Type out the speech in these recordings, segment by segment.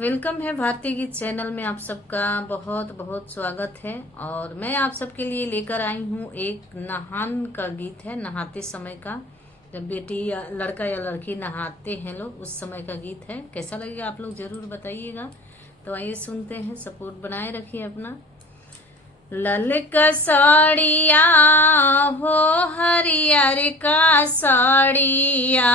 Welcome है भारतीय गीत चैनल में। आप सबका बहुत बहुत स्वागत है। और मैं आप सबके लिए लेकर आई हूँ एक नहान का गीत है, नहाते समय का। जब बेटी या लड़का या लड़की नहाते हैं लोग, उस समय का गीत है। कैसा लगेगा आप लोग जरूर बताइएगा। तो आइए सुनते हैं, सपोर्ट बनाए रखिए अपना। ललका साड़िया हो हरियर का साड़िया,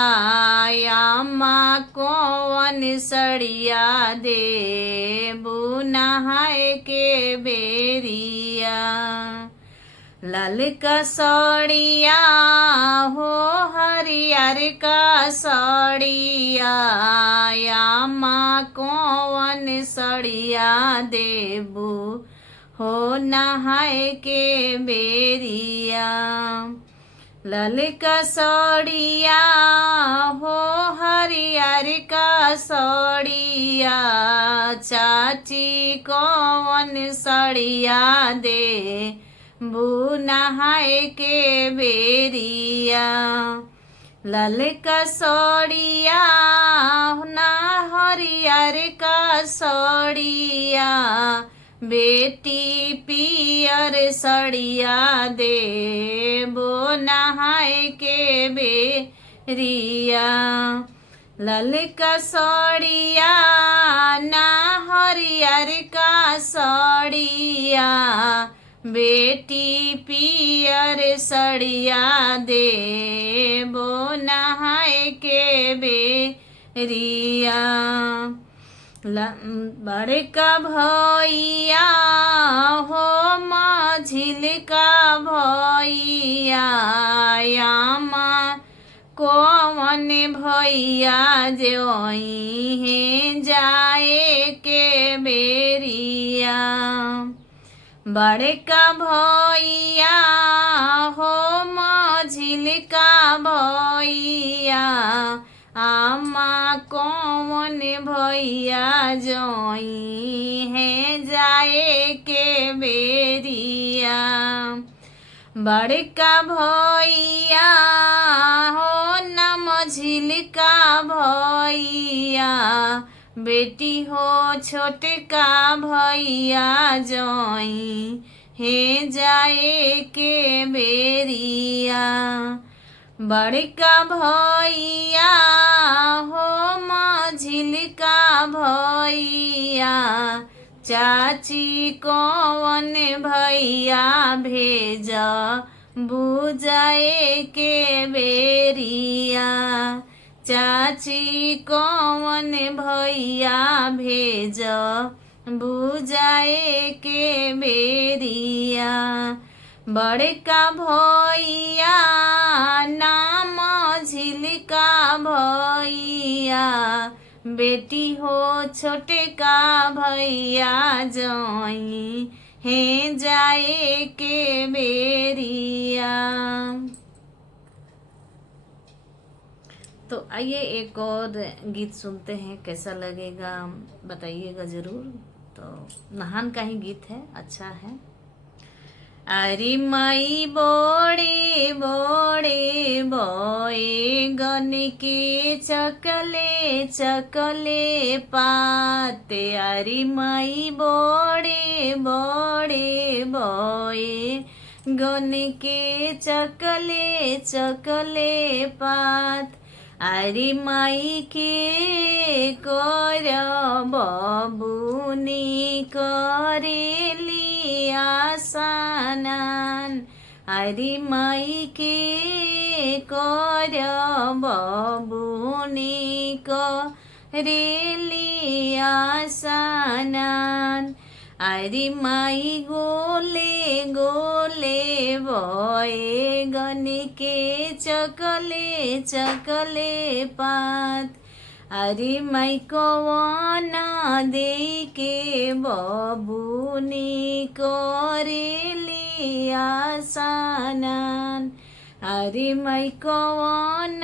या माँ कौन सड़िया दे नहाए के बेरिया। ललका साड़िया हो हरियर का साड़िया, या माँ कौन सड़िया देबू हो नहाए के बेरिया। ललका साड़िया हो हरियर का साड़िया, चाची कौन साड़िया दे बू नहाए के बेरिया। ललका साड़िया ना हरियर का साड़िया, बेटी पियर सड़िया दे बो नहाए के बेरिया। ललका साड़िया ना हरियर का साड़िया, बेटी पियर सड़िया दे बो नहाए के बेरिया। बड़का भैया हो माझिल का भैया, या माँ कौन भैया जोई है जाए के बेरिया। बड़का भैया हो माझिल का भैया, आमा कौन भैया जोई है जाए के बेरिया। बड़का भैया हो नमझिल का भैया, बेटी हो छोटका भैया जोई है जाए के बेरिया। बड़का भैया हो माझिल का भैया, चाची कौन भैया भेज बुझाए के बेरिया। चाची कौन भैया भेज बुझाए के बेरिया। बड़का भैया नाम झिल का भैया, बेटी हो छोटे का भैया जोई है जाए के बेरिया। तो आइए एक और गीत सुनते हैं, कैसा लगेगा बताइएगा ज़रूर। तो नहान का ही गीत है, अच्छा है। अरे मई बोड़े बोड़े बोए गन के चकले चकले पाते। अरे मई बोड़े बोड़े बोए गन के चकले चकले पात। अरे माई के कर बबुनी करेली आसानान। अरे माई के कर बबुनी करेली आसानान। अरे माई गोले गोले बोए गन के चकले चकले पात। अरे माई कौन दे के बबुनी करेली आसानान। अरे माई कौन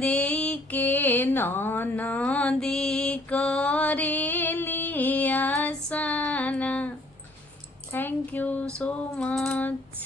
दे के ननदी करेली आसाना। Thank you so much.